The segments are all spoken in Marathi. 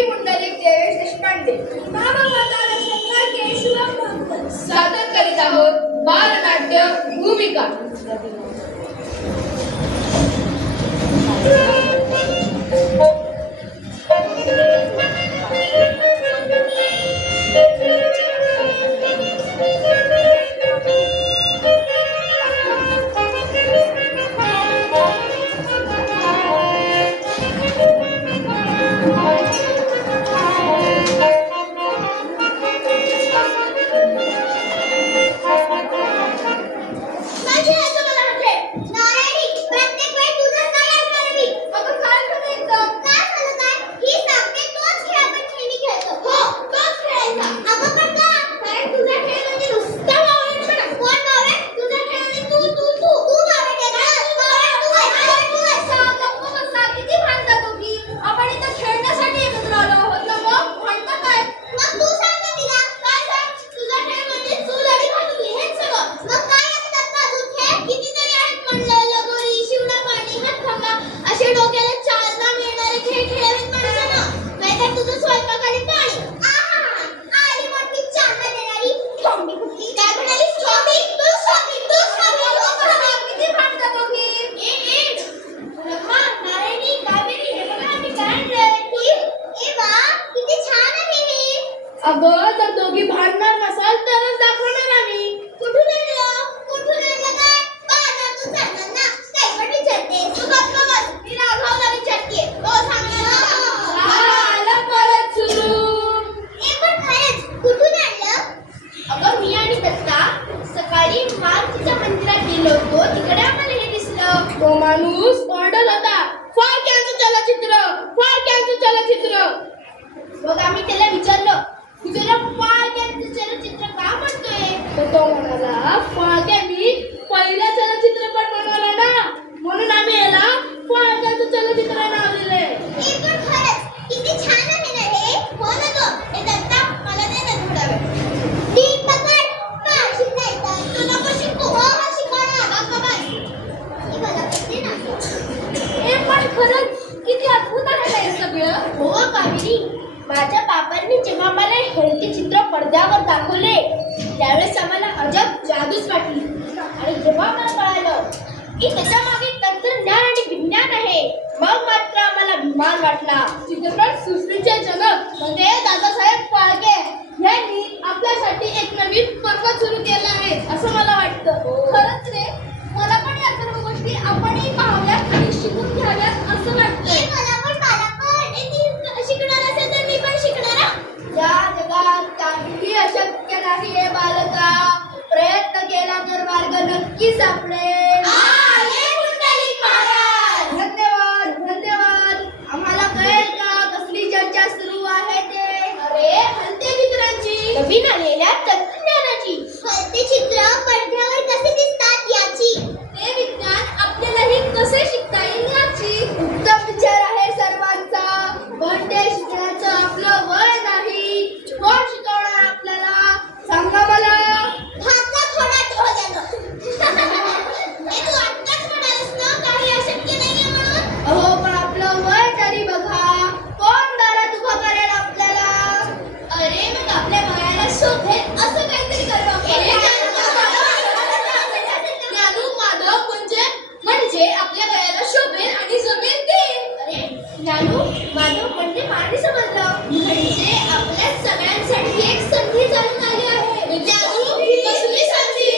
मी पुंडलिक देवेश देशपांडे सादर करीत आहोत बालनाट्य भूमिका. अगं जर दोघी भांडणार नसाल तरच दाखवणार आम्ही. कुठून आणलं काय बाळा तू सांगणार ना काय पण विचारते तू गप्प बस मी राघवला विचारते तो सांगणार आला परत सुरू. पण खरंच कुठून आणलं? अगं मी आणि दत्ता सकाळी मारुतीच्या मंदिरात गेलो होतो तिकडे आम्हाला हे दिसलं. तो माणूस ओरडत होता फाळक्यांचं चलचित्र फाळक्यांचं चलचित्र. मग आम्ही त्याला विचारलं तुझ्याला फाळक्यांचं चलचित्र का म्हणतोय? तर तो म्हणाला फाळक्यांनी पहिला चलचित्रपट बनवला ना म्हणून आम्ही याला फाळक्यांचं चलचित्र नाव दिले. हे पण खरंच किती छान आहे ना हे. हो ना गं हे दत्ता मला दे ना थोडा वेळ. ती पकड का शिकायचं तू नको शिकू. हो शिकवणार बाबा बाय हे मला कळते ना. हे पण खरंच किती अद्भुत आहे ना हे सगळं. हो कावेरी माझ्या बाबांनी जेव्हा मला हे चित्र पडद्यावर दाखवले त्यावेळेस आम्हाला अजब जादूच वाटली. आणि जेव्हा मला कळालं की त्याच्या मागे तंत्रज्ञान आणि विज्ञान आहे मग मात्र आम्हाला अभिमान वाटला. चित्रपट सृष्टीचे जनक म्हणजे दादासाहेब फाळके यांनी आपल्यासाठी एक नवीन पर्व सुरू केला आहे असं मला वाटतं. खरंच रे मला पण या सर्व गोष्टी आपणही पाहाव्यात आणि शिकून घ्याव्यात असं वाटतंय. मला पण शिकणार असेल तर मी पण शिकणार. या जगात काहीही अशक्य नाही हे बालका. प्रयत्न केला तर मार्ग नक्की सापडेल. धन्यवाद धन्यवाद. आम्हाला कळेल का कसली चर्चा सुरू आहे ते? अरे हलते चित्रांची नवीन आलेल्या तंत्रज्ञानाची. हलते चित्र पडद्यावर कसे दिसतात याची. ते विज्ञान आपल्यालाही कसे शिकता येईल याची. उत्तम विचार आहे सर्वांचा. पण ते शिकण्याचं आपलं वय नाही. कोण शिकवणार आपल्याला सांगा मला. हातला थोडा ठेवल्यानं हे तू आत्ताच म्हणालीस ना काही अशक्य नाहीये म्हणून. अहो पण आपलं वय तरी बघा. कोण दारात उभं करेल आपल्याला. अरे मग आपल्या वयाला शोभेल असं काहीतरी करू आपण. ज्ञानू माधव म्हणजे आपल्या वयाला शोभेल आणि जमेल ते. अरे ज्ञानू माधव म्हणजे मागे समजलं म्हणजे आपल्या सगळ्यांसाठी एक संधी चालून आली आहे. ज्ञानू कसली संधी?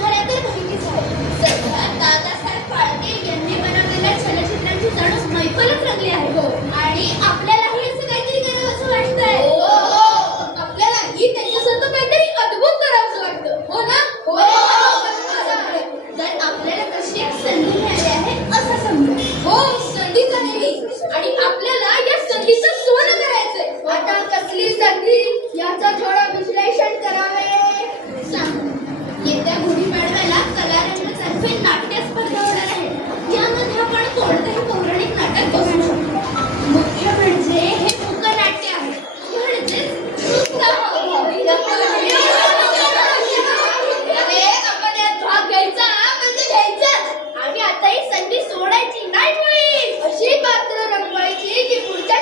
खरं तर माहितीच आहे सध्या दादासाहेब फाळके यांनी बनवलेल्या चलचित्रांची जणू मैफलच रंगली आहे. हो आणि आपल्यालाही असं काहीतरी करावं असं वाटतंय. आपल्यालाही त्यांच्यासारखं काहीतरी अद्भुत करावंसं वाटतं. हो ना. तर आपल्याला तशी एक संधी मिळाली आहे असं समजा. हो संधीच आहे आणि आपल्याला या संधीचं सोनं करायचंय. आता कसली संधी याचं थोडं विश्लेषण करावे. सांग येत्या गुढीपाडव्याला कलारंगतर्फे नाट्य स्पर्धा होणार आहे. यामध्ये आपण कोणतंही पौराणिक नाटक बघू शकतो. मुख्य म्हणजे हे मूकनाट्य आहे म्हणजेच अरे आपण यात भाग घ्यायचा म्हणजे घ्यायचाच. आणि आता ही संधी सोडायची नाही मुळी. अशी पात्र रंगवायची की पुढच्या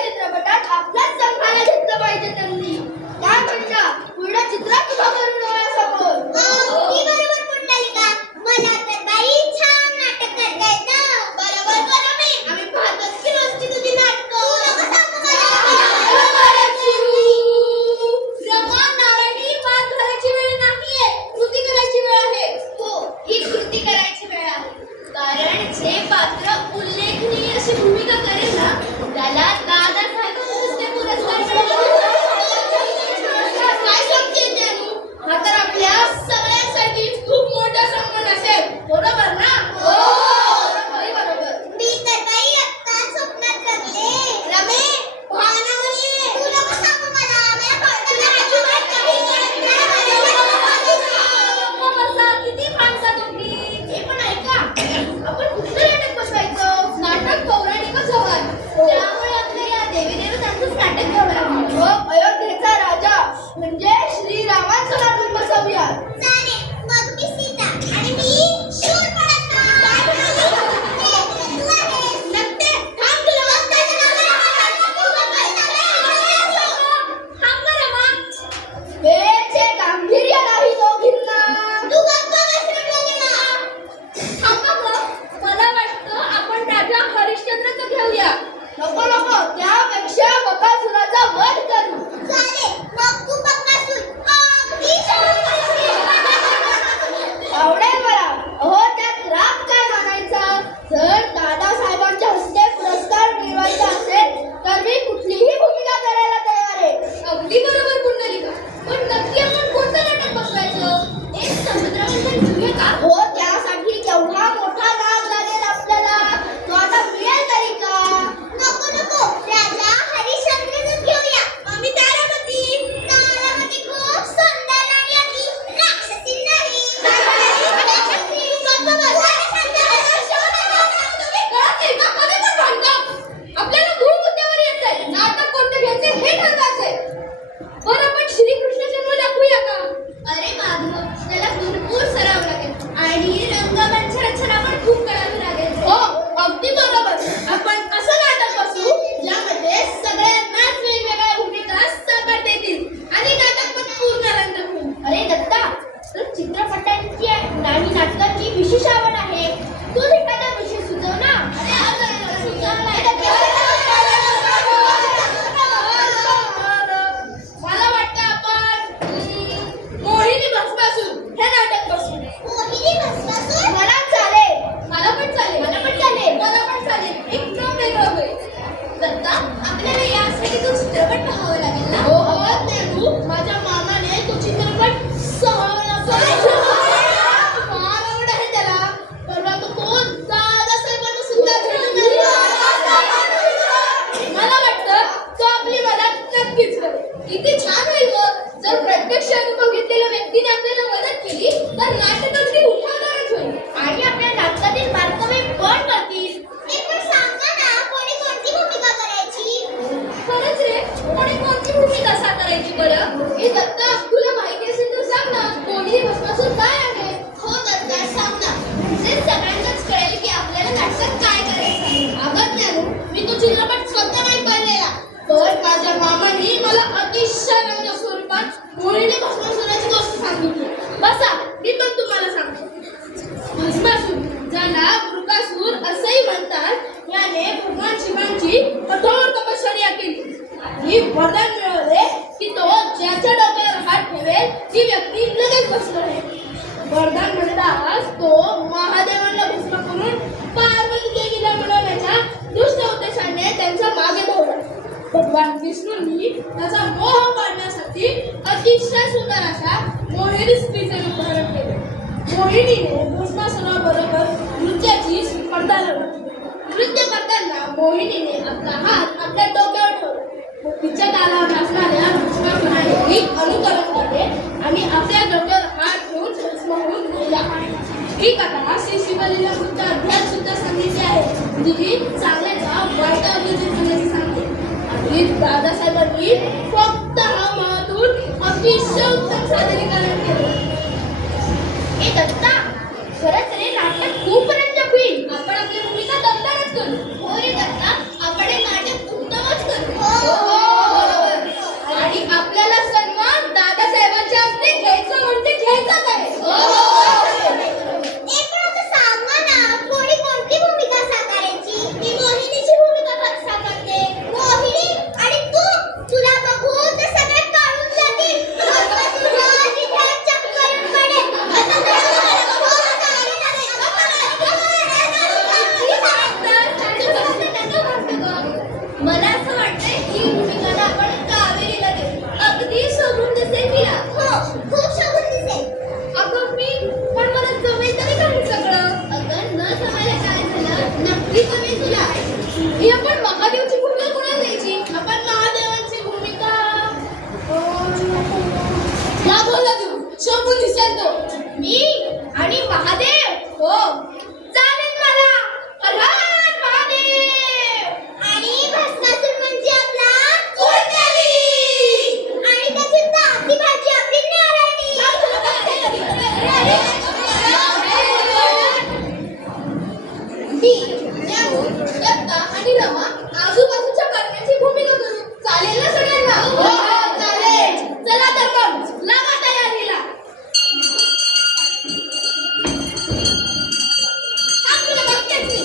समुद्रमंथन घेऊया का? हो, त्यासाठी केवढा मोठा लाभ झालेला आपल्याला. तो आता मिळेल तरी का? नको नको, राजा हरिश्चंद्रच घेऊया. आम्ही तारामती. तारामती खूप सुंदर आणि अति राक्षसी नाही. आपल्याला मूळ मुद्द्यावर यायचंय. नाटक कोणतं घ्यायचे हे ठरवायचंय. बरं, आपण श्रीकृष्ण जन्म दाखवूया का? अरे माधव, त्याला भरपूर सराव लागेल आणि रंगमंच रचना पण खूप करावी लागेल. हो, अगदी बरोबर. आपण असं नाटक बसवू ज्यामध्ये सगळ्यांनाच वेगवेगळ्या भूमिका साकारता येतील आणि नाटक पण पूर्ण रंग होईल. अरे दत्ता, तर चित्रपटांची आणि नाटकांची विशेष आवड आहे. तू एखादा विषय सुचव ना. मला वाटतं आपण मोहिनी भस्मासूर हे नाटक बसवू. मला चालेल. मला पण चालेल. मला पण चालेल. मला पण चालेल. एकदम वेगळं होईल. दत्ता, आपल्याला यासाठी तो चित्रपट पाहावा लागेल ना? हो हो, नेहरू. माझ्या मामाने तो चित्रपट 6 वेळा पाहिला. फार आवड आहे त्याला. परवा तो दादासाहेबांना सुद्धा भेटून आला. मला वाटतं तो आपली मदत नक्कीच करेल. किती छान होईल गं. जर प्रत्यक्ष अनुभव घेतलेल्या व्यक्तीने आपल्याला मदत केली तर नाटक अगदी उठावणारच होईल. आणि आपल्या नाटकातील बारकावे पण करतील. ते पण सांगा ना, कोणी कोणती भूमिका करायची? खरंच रे, कोणी कोणती भूमिका साकारायची बरं? हे दत्ता, तुला माहिती असेल तर सांग ना, मोहिनी भस्मासूर काय आहे? हो दत्ता, सांग ना. म्हणजे सगळ्यांनाच कळेल की आपल्याला नाटकात काय करायचं. अगं ज्ञानू, मी तो चित्रपट स्वतः नाही पाहिलेला, पण माझ्या मामांनी मला अतिशय रंजक स्वरूपात मोहिनी भस्मासुराची गोष्ट सांगितली. बसा, मी पण तुम्हाला सांगतो. भस्मासूर, ज्याला वृकासूर असंही म्हणतात, याने भगवान शिवांची कठोर तपश्चर्या केली आणि वरदान मिळवले की तो ज्याच्या डोक्यावर हात ठेवेल ती व्यक्ती लगेच भस्म होईल. वरदान म्हणताच तो महादेवांना भस्म करून पार्वती देवीला मिळवण्याच्या दुष्ट उद्देशाने त्यांच्या मागे धावला. भगवान विष्णूंनी त्याचा मोह पाडण्यासाठी अतिशय सुंदर अशा मोहिनी स्त्रीचे रूप धारण केले. मोहिनीने भस्मासुराबरोबर नृत्याची स्पर्धा लढवली. नृत्य करताना मोहिनीने आपला हात आपल्या डोक्यावर ठेवला. तिच्या तालावर असणाऱ्या भस्मासुराने अनुकरण केले आणि आपल्या डोक्यावर हात ठेवून भस्म होऊन गेला. ही कथा श्री शिवलीला वृत्त अध्यात सुद्धा सांगितली आहे, जी चांगल्याचा वाईटावर विजय करण्याची सांगते. आणि दादासाहेबांनी फक्त हा महातून अतिशय उत्तम सादरीकरण केले. हे दत्ता, खरंच रे, नाटक खूप रंजक होईल. आपण आपली भूमिका दमदारच करू. हो रे दत्ता, आपण हे नाटक उत्तमच करू. आणि आपल्याला सन्मान दादासाहेबांच्या हस्ते घ्यायचं म्हणजे घ्यायचाच आहे. ते पण आता सांगा ना, कोणी कोणती भूमिका साकारायची? मी मोहिनीची भूमिका साकारते. मोहिनी आणि तू, तुला बघून तर सगळे काढून जातील. तुला तिथे चक्कर पडेल. मला असं वाटतंय ही भूमिका ना आपण कावेरीला देऊ. अगदी शोभून दिसेल तिला. हो, खूप शोभून दिसेल. अगं पण मला जमेल तरी काही सगळं. अगं, न जमायला काय झालं? नक्की जमेल तुला. ही आपण महादेवची भूमिका कोणाला द्यायची? आपण महादेवांची भूमिका माधवला देऊ. शोभून दिसेल तो. मी आणि महादेव? हो, चालेल मला. हर हर महादेव. आणि भस्मासूर म्हणजे आपला कुंडली. आणि त्याची ताती भाजी आपली नारायणी. मी, ज्ञानू, दत्ता आणि रमा आजूबाजूच्या पालकांची भूमिका करू. चालेल ना सगळ्यांना? हो, चालेल. चला तर मग लागा तयारीला. आपलं बघतेच मी.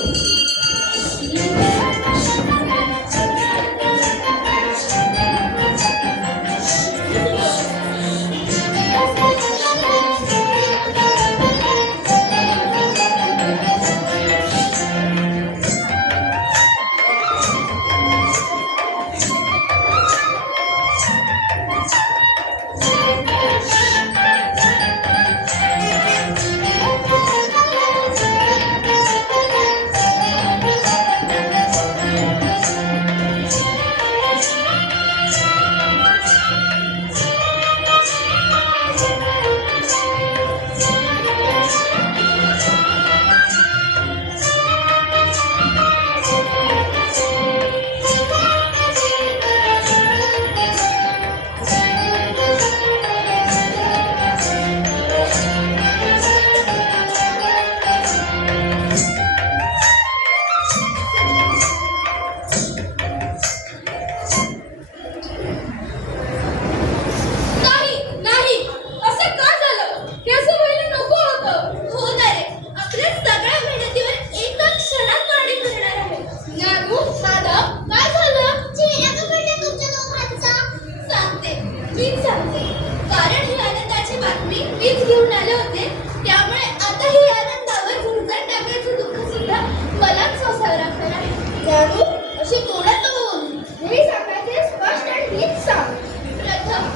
मिळाले होते, त्यामुळे आता ही आनंदावर झुंजण टाकायचं दुःख सुद्धा मलाच सोसावं लागतं नाही. जानू अशी तोडत बोल. हे सांगायचे स्पष्ट आणि नीट सांग. प्रथम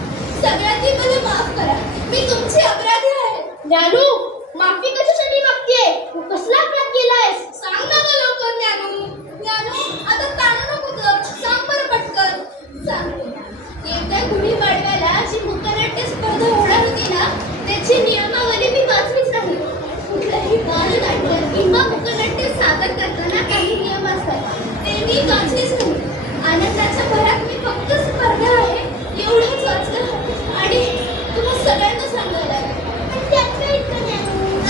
सगळ्यांनी मला माफ करा, मी तुमची अपराधी आहे. जानू माफी कशासाठी मागतेय? तू कसला अपराध केलायस? सांग ना गं लवकर ज्ञानू. ज्ञानू आता ताणू नको गं, सांग बरं पटकन. सांगते. येत्या गुढीपाडव्याला जी मुक्तनाट्य स्पर्धा होणार होती ना, त्याची नियमावली मी वाचलीच नाही. कुठलंही बालनाट्य किंवा मुक्तनाट्य सादर करताना काही नियम असतात, ते मी वाचलेच नाही. आनंदाच्या भरात मी फक्त स्पर्धा आहे एवढंच वाचलं आणि तुम्हा सगळ्यांना सांगायला लागले.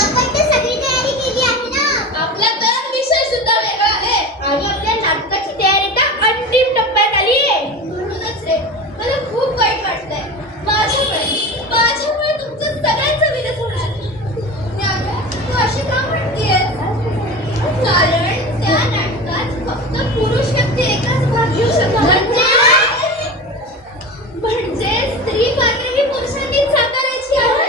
आपण तर सगळी तयारी केली आहे ना. आपला तर विषय सुद्धा वेगळा आहे आणि आपल्या नाटकाची तयारी तर अंतिम टप्प्यात आली आहे. म्हणूनच रे मला खूप वाईट वाटतंय. माझ्यामुळे तुमचं सगळ्यांचं विरस होणार. ज्ञानू, तू अशी का म्हणतेयस? कारण त्या नाटकात फक्त पुरुष व्यक्ती एकाच भाग घेऊ शकतात. म्हणजे स्त्री पात्र ही पुरुषांनीच साकारायची आहे.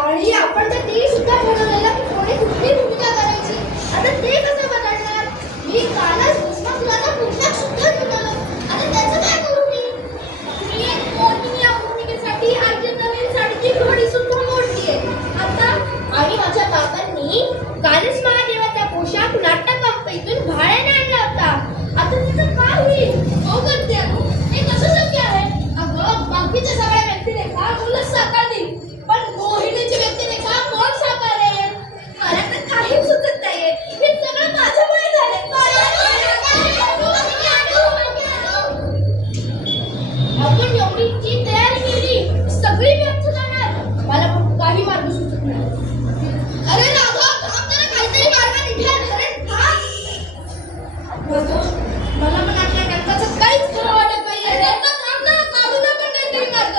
आणि आपण तर ते सुद्धा ठरवलेलं की कोणी कुठली भूमिका करायची. आता ते कसं बदलणार? मी कालच भस्मासुराचा पोशाख सुद्धा शिकवलं. आता त्याचं काय करू मी? मी एक मोहिनी या भूमिकेसाठी आजी नवीन साडीची घडी सुद्धा मोडलीये. आता आणि माझ्या बाबांनी कालच महादेवाचा पोशाख नाटक कंपनीतून भाड्याने आणला होता. आता त्याचं काय होईल? हो करते अगो, हे कसं शक्य आहे? अगं बाकीच्या सगळ्या व्यक्तिरेखा मुलं साकारतील, पण मोहिनीची व्यक्तिरेखा कोण साकारेल? मला तर काहीच सुचत नाहीये. हे सगळं माझ्यामुळे झालंय. आपण एवढीची तयारी केली, सगळी व्यर्थ जाणार. मला पण काही मार्ग सुचत नाही. अरे राघव, थांब जरा, काहीतरी मार्ग निघाला. अरे थांब. मला पण आपल्या नाटकाचं काहीच खरं वाटत नाहीये. आता थांब ना, काढू ना पण काहीतरी मार्ग.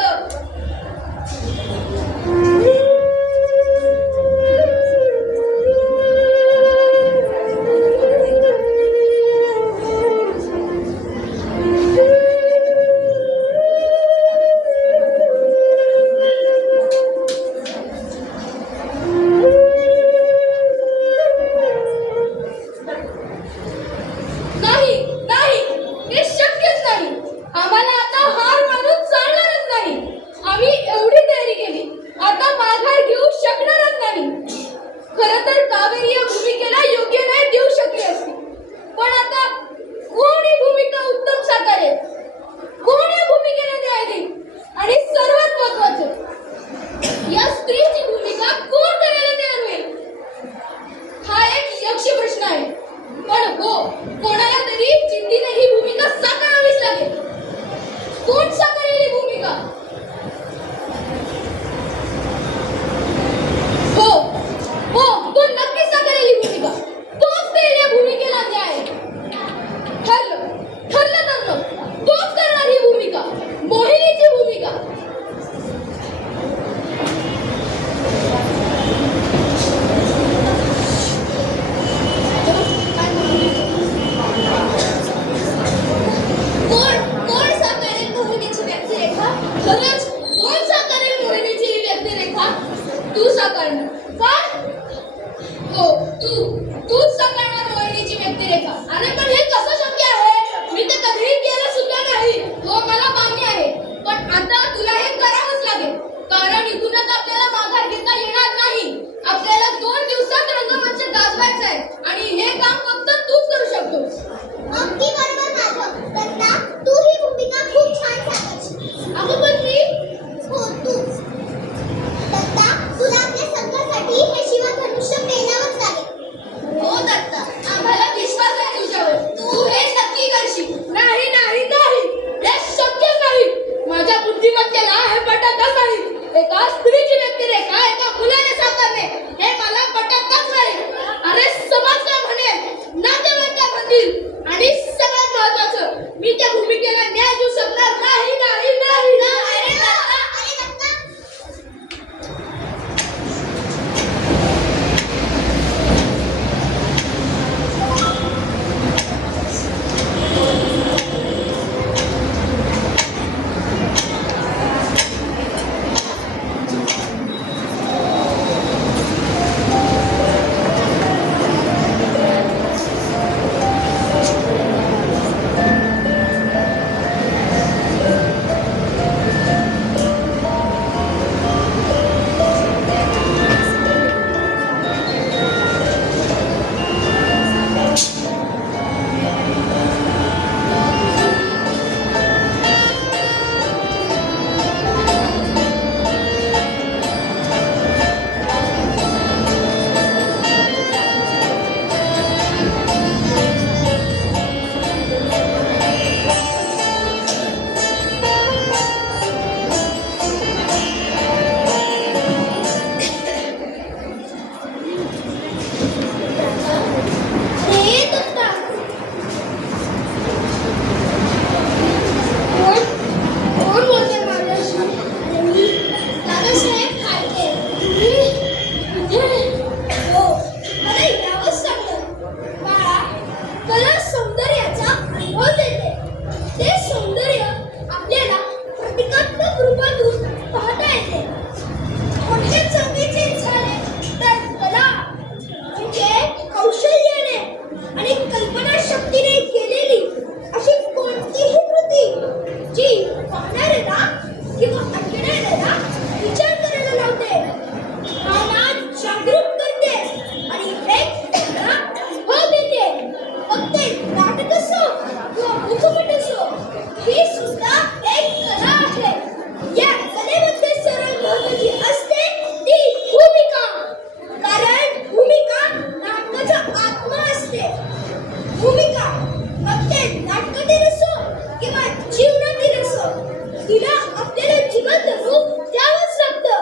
लागतं. तिला आपल्याला जिवंत रूप द्यावंच लागतं.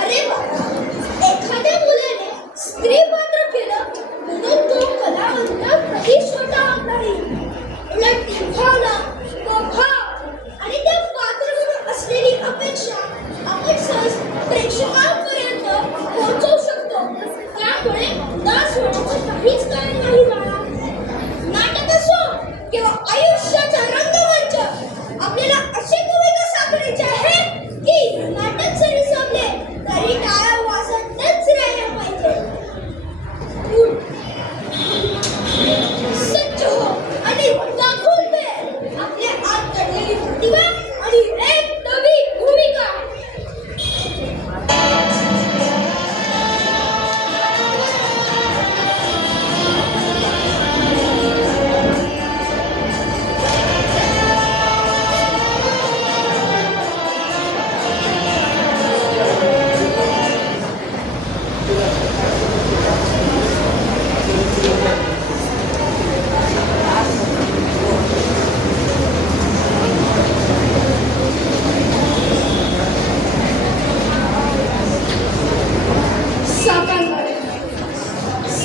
अरे बाबा, एखाद्या मुलाने स्त्री पात्र केलं म्हणून तो कलावंत कधीच छोटा होत नाही. उलट ती भावना, तो भाव आणि त्या पात्राकडून असलेली अपेक्षा आपण सहज प्रेक्षकांपर्यंत पोहोचवू शकतो. त्यामुळे उदास होण्याचं काहीच कारण नाही बाळा. नाटक असो किंवा आयुष्याचा रंगमंच, आपल्याला असे कविता साकारायचे आहे की नाटक जरी संपले तरी टाळ्या वाजतच राहिल्या पाहिजे. उठ, सज्ज हो आणि दाखवून दे आपल्या आत दडलेली प्रतिभा आणि एक नवी भूमिका.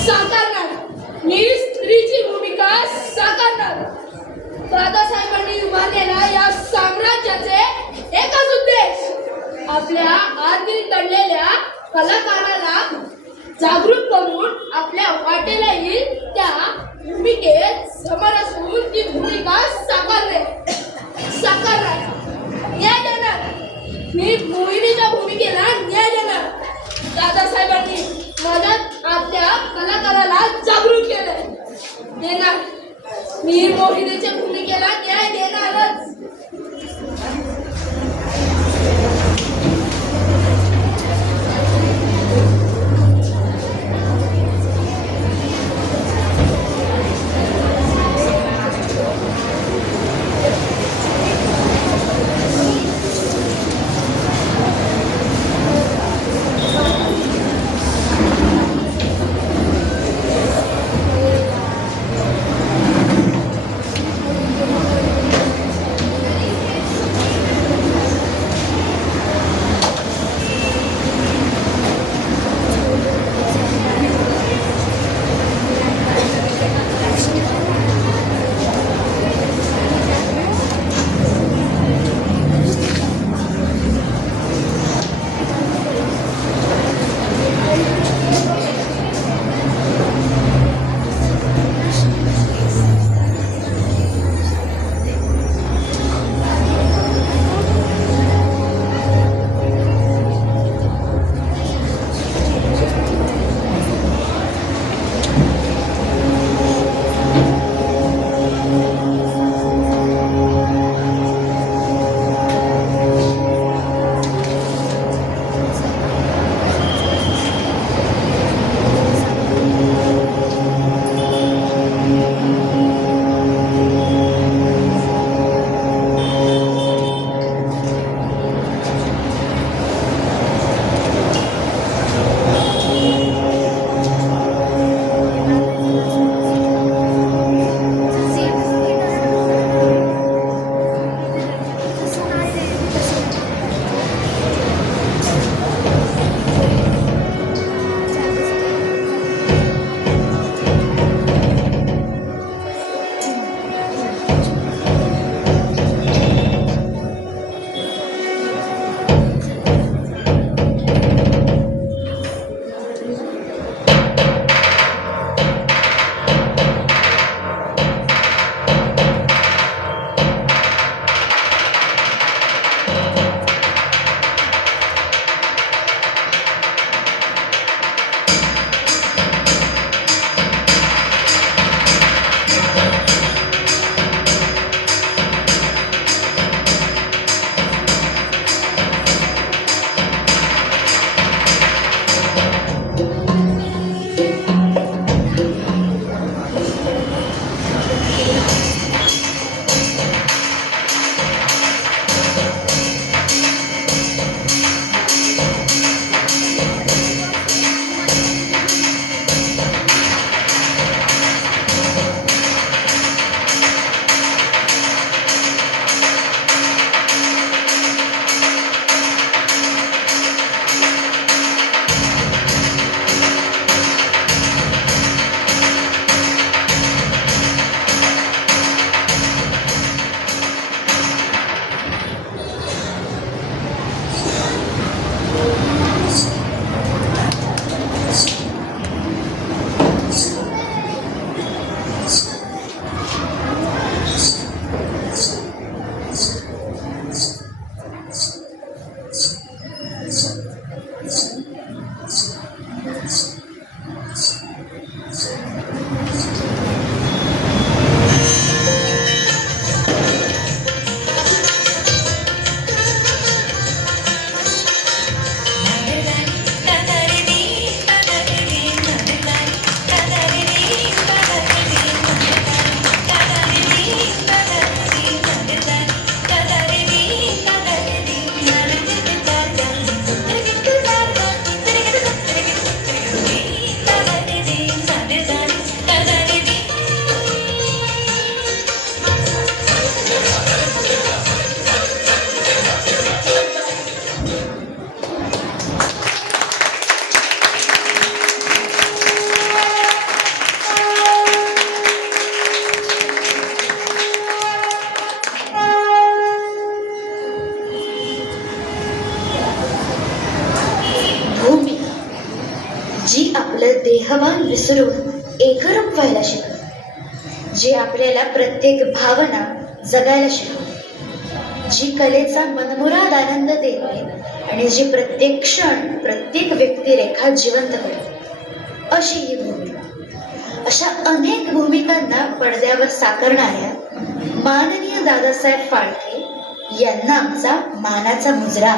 साकारणार मी स्त्रीची भूमिका साकारणार. दादासाहेबांनी उभारलेल्या या साम्राज्याचे एकच उद्देश आपल्या आतील दडलेल्या कलाकाराला जागृत करून आपल्या वाटेला येईल त्या भूमिकेत समर असून ती भूमिका साकारणार न्याय देणार. मी मोहिनीच्या भूमिकेला न्याय देणार. दादासाहेबांनी मदत आपल्या कलाकाराला जागृत केले देणार. मी मोहिनीच्या भूमिकेला न्याय देणारच. देहभान विसरून एकरूप व्हायला शिकवते, जी आपल्याला प्रत्येक भावना जगायला शिकवते, जी कलेचा मनमुराद आनंद देते आणि जी प्रत्येक क्षण प्रत्येक व्यक्तिरेखा जिवंत करते. अशी ही भूमिका. अशा अनेक भूमिकांना पडद्यावर साकारणाऱ्या माननीय दादासाहेब फाळके यांना आमचा मानाचा मुजरा.